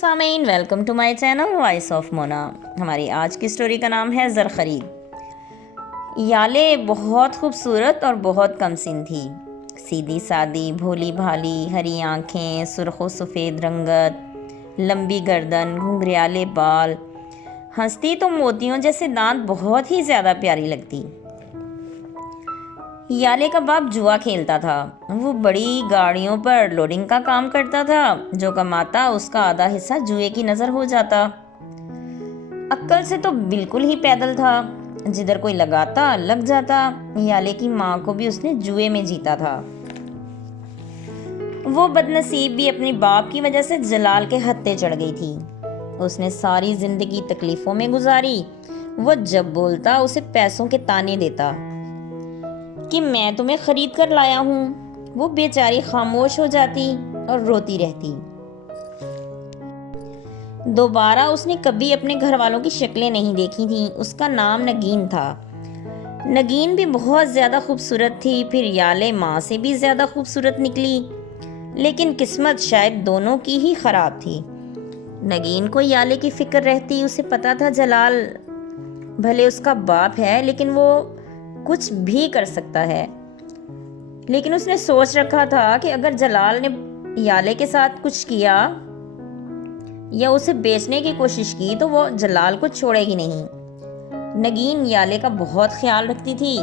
سامعین، welcome to my channel voice of Mona. ہماری آج کی سٹوری کا نام ہے زرخرید۔ یالے بہت خوبصورت اور بہت کم سن تھی۔ سیدھی سادی، بھولی بھالی، ہری آنکھیں، سرخ و سفید رنگت، لمبی گردن، گھنگریالے بال، ہنستی تو موتیوں جیسے دانت بہت ہی زیادہ پیاری لگتی۔ یالے کا باپ جوا کھیلتا تھا۔ وہ بڑی گاڑیوں پر لوڈنگ کا کام کرتا تھا۔ جو کماتا اس کا آدھا حصہ جوئے کی نظر ہو جاتا۔ عقل سے تو بالکل ہی پیدل تھا۔ جدھر کوئی لگاتا لگ جاتا۔ یالے کی ماں کو بھی اس نے جوئے میں جیتا تھا۔ وہ بد نصیب بھی اپنے باپ کی وجہ سے جلال کے ہتھے چڑھ گئی تھی۔ اس نے ساری زندگی تکلیفوں میں گزاری۔ وہ جب بولتا اسے پیسوں کے تانے دیتا کہ میں تمہیں خرید کر لایا ہوں۔ وہ بیچاری خاموش ہو جاتی اور روتی رہتی۔ دوبارہ اس نے کبھی اپنے گھر والوں کی شکلیں نہیں دیکھی تھیں۔ اس کا نام نگین تھا۔ نگین بھی بہت زیادہ خوبصورت تھی۔ پھر یالے ماں سے بھی زیادہ خوبصورت نکلی، لیکن قسمت شاید دونوں کی ہی خراب تھی۔ نگین کو یالے کی فکر رہتی۔ اسے پتا تھا جلال بھلے اس کا باپ ہے لیکن وہ کچھ بھی کر سکتا ہے۔ لیکن اس نے سوچ رکھا تھا کہ اگر جلال نے یالے کے ساتھ کچھ کیا یا اسے بیچنے کی کوشش کی تو وہ جلال کو چھوڑے گی نہیں۔ نگین یالے کا بہت خیال رکھتی تھی۔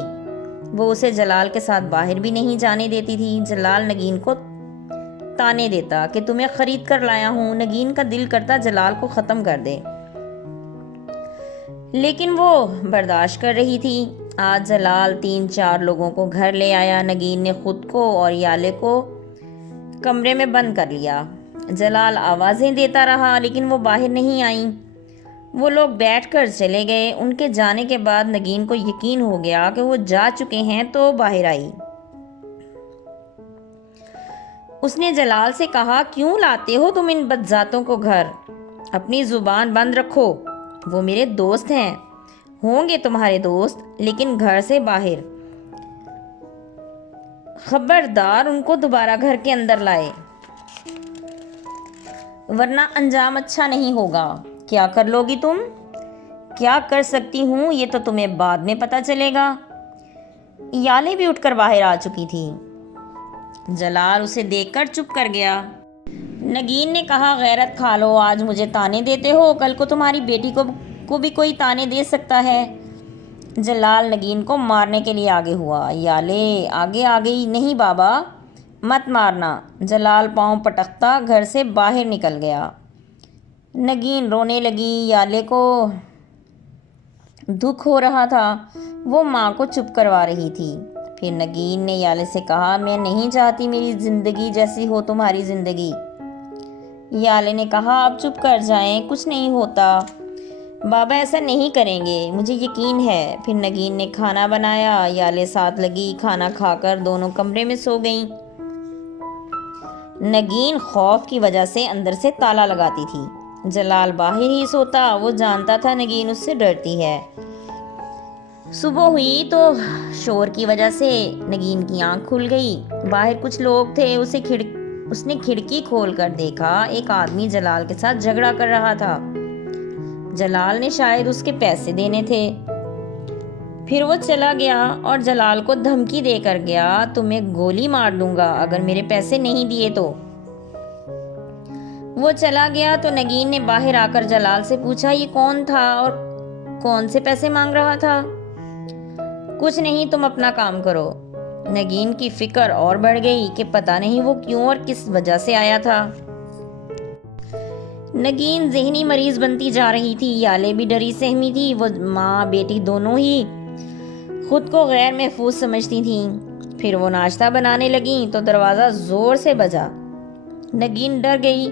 وہ اسے جلال کے ساتھ باہر بھی نہیں جانے دیتی تھی۔ جلال نگین کو تانے دیتا کہ تمہیں خرید کر لایا ہوں۔ نگین کا دل کرتا جلال کو ختم کر دے، لیکن وہ برداشت کر رہی تھی۔ آج جلال 3-4 لوگوں کو گھر لے آیا۔ نگین نے خود کو اور یالے کو کمرے میں بند کر لیا۔ جلال آوازیں دیتا رہا لیکن وہ باہر نہیں آئیں۔ وہ لوگ بیٹھ کر چلے گئے۔ ان کے جانے کے بعد نگین کو یقین ہو گیا کہ وہ جا چکے ہیں تو باہر آئی۔ اس نے جلال سے کہا، کیوں لاتے ہو تم ان بدذاتوں کو گھر؟ اپنی زبان بند رکھو۔ وہ میرے دوست ہیں، ہوں گے تمہارے دوست، لیکن گھر سے باہر۔ خبردار ان کو دوبارہ گھر کے اندر لائے، ورنہ انجام اچھا نہیں ہوگا۔ کیا کر لو گی تم؟ کیا کر سکتی ہوں یہ تو تمہیں بعد میں پتہ چلے گا۔ یالے بھی اٹھ کر باہر آ چکی تھی۔ جلال اسے دیکھ کر چپ کر گیا۔ نگین نے کہا، غیرت کھا لو، آج مجھے تانے دیتے ہو، کل کو تمہاری بیٹی کو بھی کوئی تانے دے سکتا ہے۔ جلال نگین کو مارنے کے لیے آگے ہوا۔ یالے آگے آ گئی، نہیں بابا، مت مارنا۔ جلال پاؤں پٹکتا گھر سے باہر نکل گیا۔ نگین رونے لگی۔ یالے کو دکھ ہو رہا تھا۔ وہ ماں کو چپ کروا رہی تھی۔ پھر نگین نے یالے سے کہا، میں نہیں چاہتی میری زندگی جیسی ہو تمہاری زندگی۔ یالے نے کہا، اب چپ کر جائیں، کچھ نہیں ہوتا، بابا ایسا نہیں کریں گے، مجھے یقین ہے۔ پھر نگین نے کھانا بنایا۔ یالے ساتھ لگی۔ کھانا کھا کر دونوں کمرے میں سو گئیں۔ نگین خوف کی وجہ سے اندر سے تالا لگاتی تھی۔ جلال باہر ہی سوتا۔ وہ جانتا تھا نگین اس سے ڈرتی ہے۔ صبح ہوئی تو شور کی وجہ سے نگین کی آنکھ کھل گئی۔ باہر کچھ لوگ تھے۔ اس نے کھڑکی کھول کر دیکھا، ایک آدمی جلال کے ساتھ جھگڑا کر رہا تھا۔ جلال نے شاید اس کے پیسے دینے تھے۔ پھر وہ چلا گیا اور جلال کو دھمکی دے کر گیا، تمہیں گولی مار دوں گا اگر میرے پیسے نہیں دیے تو۔ وہ چلا گیا تو نگین نے باہر آ کر جلال سے پوچھا، یہ کون تھا اور کون سے پیسے مانگ رہا تھا؟ کچھ نہیں، تم اپنا کام کرو۔ نگین کی فکر اور بڑھ گئی کہ پتہ نہیں وہ کیوں اور کس وجہ سے آیا تھا۔ نگین ذہنی مریض بنتی جا رہی تھی۔ یالے بھی ڈری سہمی تھی۔ وہ ماں بیٹی دونوں ہی خود کو غیر محفوظ سمجھتی تھیں۔ پھر وہ ناشتہ بنانے لگیں تو دروازہ زور سے بجا۔ نگین ڈر گئی۔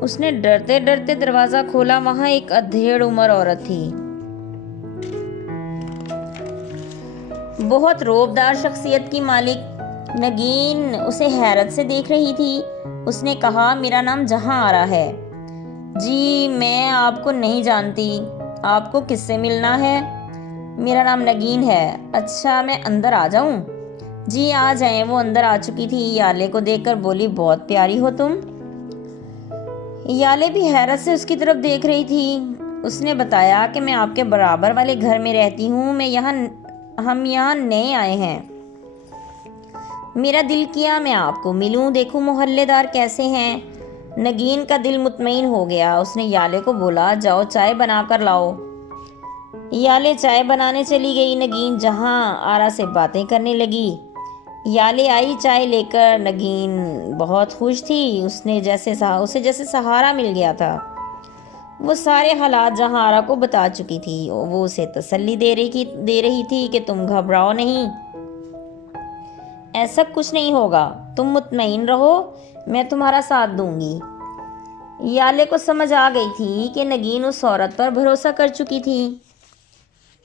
اس نے ڈرتے ڈرتے دروازہ کھولا۔ وہاں ایک ادھیڑ عمر عورت تھی، بہت روبدار شخصیت کی مالک۔ نگین اسے حیرت سے دیکھ رہی تھی۔ اس نے کہا، میرا نام جہاں آرا ہے۔ جی میں آپ کو نہیں جانتی، آپ کو کس سے ملنا ہے؟ میرا نام نگین ہے۔ اچھا میں اندر آ جاؤں؟ جی آ جائیں۔ وہ اندر آ چکی تھی۔ یالے کو دیکھ کر بولی، بہت پیاری ہو تم۔ یالے بھی حیرت سے اس کی طرف دیکھ رہی تھی۔ اس نے بتایا کہ میں آپ کے برابر والے گھر میں رہتی ہوں، ہم یہاں نئے آئے ہیں۔ میرا دل کیا میں آپ کو ملوں، دیکھوں محلے دار کیسے ہیں۔ نگین کا دل مطمئن ہو گیا۔ اس نے یالے کو بولا جاؤ چائے بنا کر لاؤ۔ یالے چائے بنانے چلی گئی۔ نگین جہاں آرا سے باتیں کرنے لگی۔ یالے آئی چائے لے کر۔ نگین بہت خوش تھی۔ اسے جیسے سہارا مل گیا تھا۔ وہ سارے حالات جہاں آرا کو بتا چکی تھی۔ وہ اسے تسلی دے رہی تھی کہ تم گھبراؤ نہیں، ایسا کچھ نہیں ہوگا، تم مطمئن رہو، میں تمہارا ساتھ دوں گی۔ یالے کو سمجھ آ گئی تھی کہ نگین اس عورت پر بھروسہ کر چکی تھی۔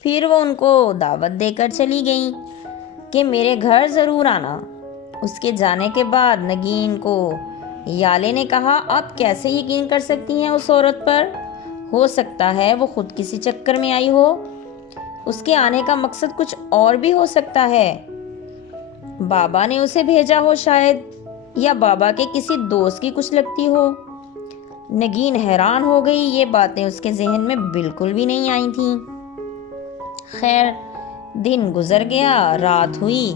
پھر وہ ان کو دعوت دے کر چلی گئیں کہ میرے گھر ضرور آنا۔ اس کے جانے کے بعد نگین کو یالے نے کہا آپ کیسے یقین کر سکتی ہیں اس عورت پر؟ ہو سکتا ہے وہ خود کسی چکر میں آئی ہو، اس کے آنے کا مقصد کچھ اور بھی ہو سکتا ہے۔ بابا نے اسے بھیجا ہو شاید، یا بابا کے کسی دوست کی کچھ لگتی ہو۔ نگین حیران ہو گئی، یہ باتیں اس کے ذہن میں بالکل بھی نہیں آئی تھیں۔ خیر دن گزر گیا، رات ہوئی،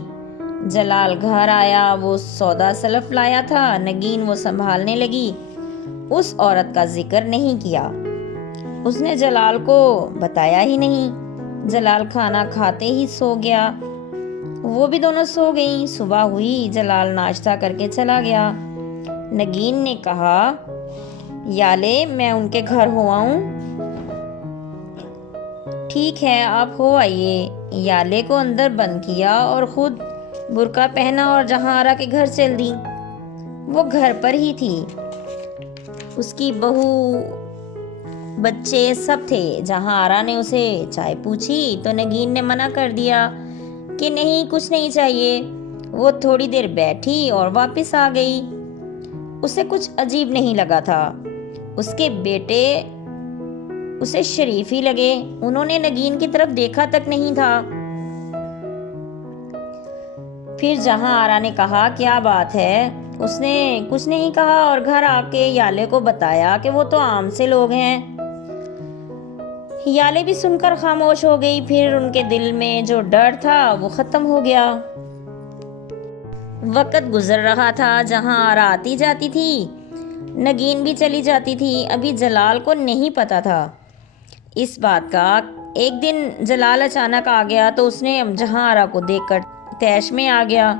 جلال گھر آیا۔ وہ سودا سلف لایا تھا۔ نگین وہ سنبھالنے لگی۔ اس عورت کا ذکر نہیں کیا۔ اس نے جلال کو بتایا ہی نہیں۔ جلال کھانا کھاتے ہی سو گیا۔ وہ بھی دونوں سو گئیں۔ صبح ہوئی، جلال ناشتہ کر کے چلا گیا۔ نگین نے کہا یالے میں ان کے گھر ہو آؤں؟ ٹھیک ہے آپ ہو آئیے۔ یالے کو اندر بند کیا اور خود برقع پہنا اور جہاں آرا کے گھر چل دی۔ وہ گھر پر ہی تھی، اس کی بہو بچے سب تھے۔ جہاں آرا نے اسے چائے پوچھی تو نگین نے منع کر دیا کہ نہیں کچھ نہیں چاہیے۔ وہ تھوڑی دیر بیٹھی اور واپس آ گئی۔ اسے کچھ عجیب نہیں لگا تھا۔ اس کے بیٹے اسے شریف ہی لگے، انہوں نے نگین کی طرف دیکھا تک نہیں تھا۔ پھر جہاں آرا نے کہا کیا بات ہے؟ اس نے کچھ نہیں کہا اور گھر آ کے یالے کو بتایا کہ وہ تو عام سے لوگ ہیں۔ یالے بھی سن کر خاموش ہو گئی۔ پھر ان کے دل میں جو ڈر تھا وہ ختم ہو گیا۔ وقت گزر رہا تھا، جہاں آرا آتی جاتی تھی، نگین بھی چلی جاتی تھی۔ ابھی جلال کو نہیں پتا تھا اس بات کا۔ ایک دن جلال اچانک آ گیا تو اس نے جہاں آرا کو دیکھ کر تیش میں آ گیا۔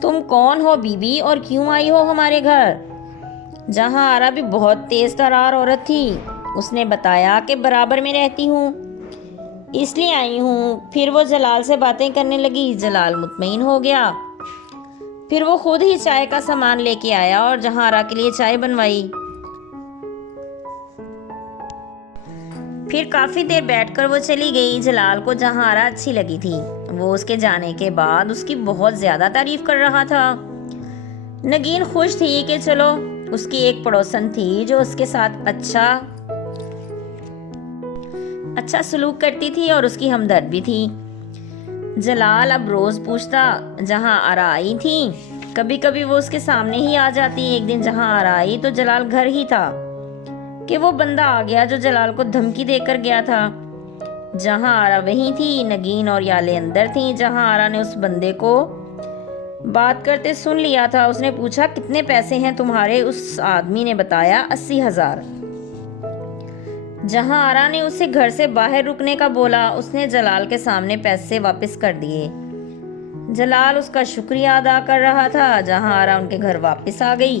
تم کون ہو بی بی اور کیوں آئی ہو ہمارے گھر؟ جہاں آرا بھی بہت تیز ترار عورت تھی۔ اس نے بتایا کہ برابر میں رہتی ہوں، اس لیے آئی ہوں۔ پھر وہ جلال سے باتیں کرنے لگی۔ جلال مطمئن ہو گیا۔ پھر وہ خود ہی چائے کا سامان لے کے آیا اور جہاں آرا کے لیے چائے بنوائی۔ پھر کافی دیر بیٹھ کر وہ چلی گئی۔ جلال کو جہاں آرا اچھی لگی تھی۔ وہ اس کے جانے کے بعد اس کی بہت زیادہ تعریف کر رہا تھا۔ نگین خوش تھی کہ چلو اس کی ایک پڑوسن تھی جو اس کے ساتھ اچھا سلوک کرتی تھی اور اس کی ہمدرد بھی تھی۔ جلال اب روز پوچھتا جہاں آرا آئی تھی۔ کبھی کبھی وہ اس کے سامنے ہی آ جاتی۔ ایک دن جہاں آرا آئی تو جلال گھر ہی تھا کہ وہ بندہ آ گیا جو جلال کو دھمکی دے کر گیا تھا۔ جہاں آرا وہیں تھی، نگین اور یالے اندر تھیں۔ جہاں آرا نے اس بندے کو بات کرتے سن لیا تھا۔ اس نے پوچھا کتنے پیسے ہیں تمہارے؟ اس آدمی نے بتایا 80,000۔ جہاں آرا نے اسے گھر سے باہر رکنے کا بولا۔ اس نے جلال کے سامنے پیسے واپس کر دیے۔ جلال اس کا شکریہ ادا کر رہا تھا۔ جہاں آرا ان کے گھر واپس آ گئی۔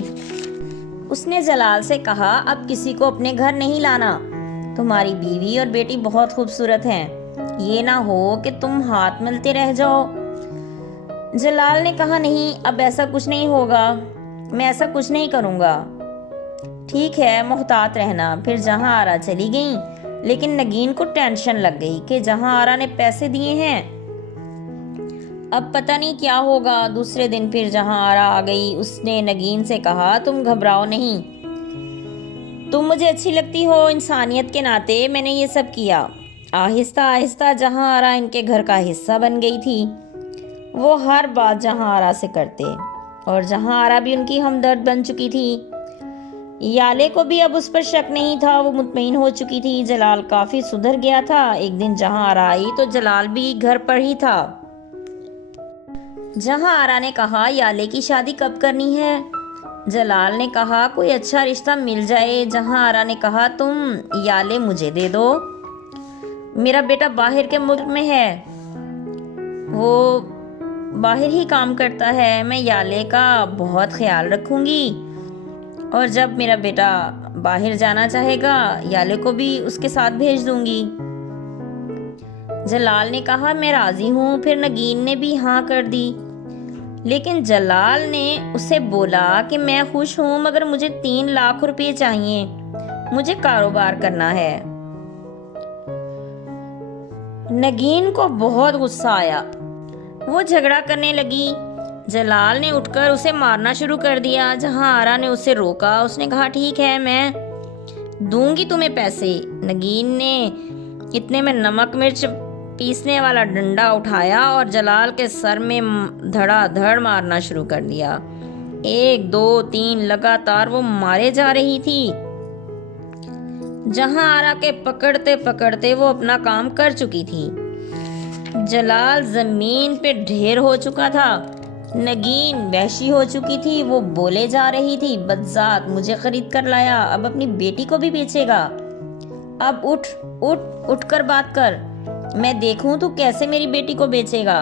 اس نے جلال سے کہا اب کسی کو اپنے گھر نہیں لانا، تمہاری بیوی اور بیٹی بہت خوبصورت ہیں، یہ نہ ہو کہ تم ہاتھ ملتے رہ جاؤ۔ جلال نے کہا نہیں، اب ایسا کچھ نہیں ہوگا، میں ایسا کچھ نہیں کروں گا۔ ٹھیک ہے، محتاط رہنا۔ پھر جہاں آرا چلی گئیں، لیکن نگین کو ٹینشن لگ گئی کہ جہاں آرا نے پیسے دیے ہیں، اب پتہ نہیں کیا ہوگا۔ دوسرے دن پھر جہاں آرا آ گئی۔ اس نے نگین سے کہا تم گھبراؤ نہیں، تم مجھے اچھی لگتی ہو، انسانیت کے ناطے میں نے یہ سب کیا۔ آہستہ آہستہ جہاں آرا ان کے گھر کا حصہ بن گئی تھی۔ وہ ہر بات جہاں آرا سے کرتے اور جہاں آرا بھی ان کی ہمدرد بن چکی تھی۔ یالے کو بھی اب اس پر شک نہیں تھا، وہ مطمئن ہو چکی تھی۔ جلال کافی سدھر گیا تھا۔ ایک دن جہاں آرا آئی تو جلال بھی گھر پر ہی تھا۔ جہاں آرا نے کہا یالے کی شادی کب کرنی ہے؟ جلال نے کہا کوئی اچھا رشتہ مل جائے۔ جہاں آرا نے کہا تم یالے مجھے دے دو، میرا بیٹا باہر کے ملک میں ہے، وہ باہر ہی کام کرتا ہے، میں یالے کا بہت خیال رکھوں گی، اور جب میرا بیٹا باہر جانا چاہے گا یالے کو بھی اس کے ساتھ بھیج دوں گی۔ جلال نے کہا میں راضی ہوں۔ پھر نگین نے بھی ہاں کر دی، لیکن جلال نے اسے بولا کہ میں خوش ہوں مگر مجھے 3 لاکھ روپے چاہیے، مجھے کاروبار کرنا ہے۔ نگین کو بہت غصہ آیا، وہ جھگڑا کرنے لگی۔ جلال نے اٹھ کر اسے مارنا شروع کر دیا۔ جہاں آرا نے اسے روکا، اس نے کہا ٹھیک ہے میں دوں گی تمہیں پیسے۔ نگین نے اتنے میں نمک مرچ پیسنے والا ڈنڈا اٹھایا اور جلال کے سر میں دھڑا دھڑ مارنا شروع کر دیا۔ 1 2 3 لگاتار وہ مارے جا رہی تھی۔ جہاں آرا کے پکڑتے پکڑتے وہ اپنا کام کر چکی تھی۔ جلال زمین پہ ڈھیر ہو چکا تھا۔ نگین وحشی ہو چکی تھی، وہ بولے جا رہی تھی بدذات مجھے خرید کر لایا، اب اپنی بیٹی کو بھی بیچے گا، اب اٹھ کر بات کر، میں دیکھوں تو کیسے میری بیٹی کو بیچے گا،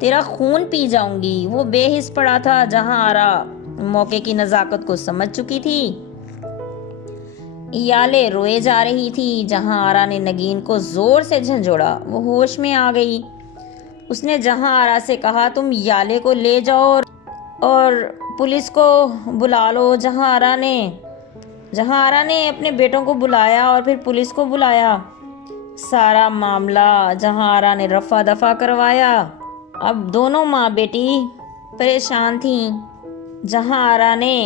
تیرا خون پی جاؤں گی۔ وہ بے حس پڑا تھا۔ جہاں آرا موقع کی نزاکت کو سمجھ چکی تھی۔ یالے روئے جا رہی تھی۔ جہاں آرا نے نگین کو زور سے جھنجھوڑا، وہ ہوش میں آ گئی۔ اس نے جہاں آرا سے کہا تم یالے کو لے جاؤ اور پولیس کو بلا لو۔ جہاں آرا نے اپنے بیٹوں کو بلایا اور پھر پولیس کو بلایا۔ سارا معاملہ جہاں آرا نے رفع دفع کروایا۔ اب دونوں ماں بیٹی پریشان تھیں۔ جہاں آرا نے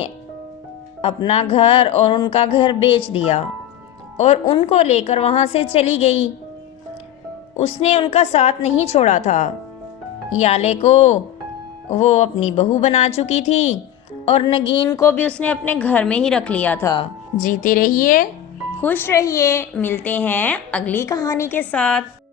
اپنا گھر اور ان کا گھر بیچ دیا اور ان کو لے کر وہاں سے چلی گئی۔ اس نے ان کا ساتھ نہیں چھوڑا تھا۔ یالے کو وہ اپنی بہو بنا چکی تھی اور نگین کو بھی اس نے اپنے گھر میں ہی رکھ لیا تھا۔ جیتے رہیے، خوش رہیے، ملتے ہیں اگلی کہانی کے ساتھ۔